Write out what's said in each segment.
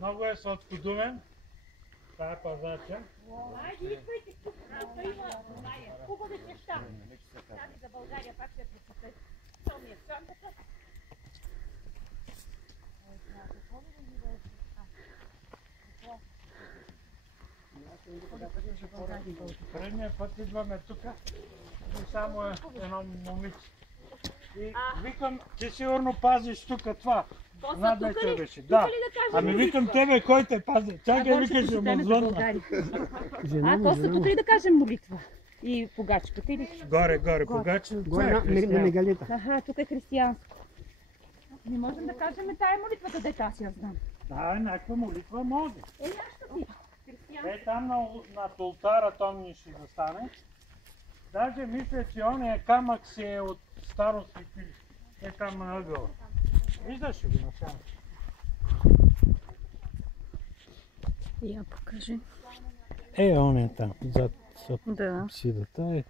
Много е сладкодумен. Това е пазача. Айде, идвайте тук. Той има хубави неща. Тази за България пак ще прочете. То ми е чантата. Предния път идваме тук и само е едно момиче. И викам, ти сигурно пазиш тук това. Над вече беше. Да. Ами викам тебе, кой те пази? Чакай, викаш, ще му звънна. Коста, тук ли да кажем молитва? И погачката или? Горе, погача. Горе на мегалита. Аха, тук е християнско. Не можем да кажем тая молитва, дете аз я знам. Да, някаква молитва може. Нашата си. Християнска. Там над ултара там ни ще застане. Даже мисля, че ония камък си е от старо светилище. Там на ъгъла. Виждаш ли го насам? Я покажи. Он е там, зад сидата е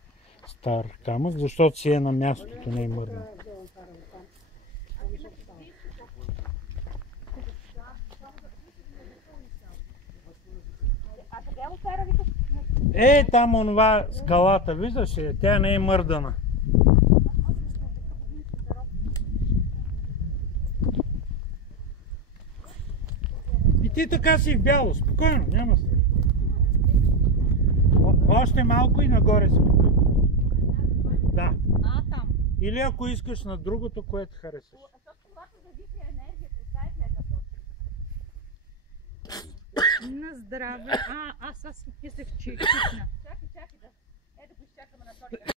стар камък, защото си е на мястото, не е мърдна. А къде е ултара ви? Там онова скалата, виждаш ли? Тя не е мърдана. И ти така си в бяло, спокойно, няма се. Още малко и нагоре си. Да. Там. Или ако искаш на другото, което харесаш. Когато зависи енергията, това е гледна точка. На здраве. Аз мислех, че е чукна. Чакай да. Да го изчакаме на втория.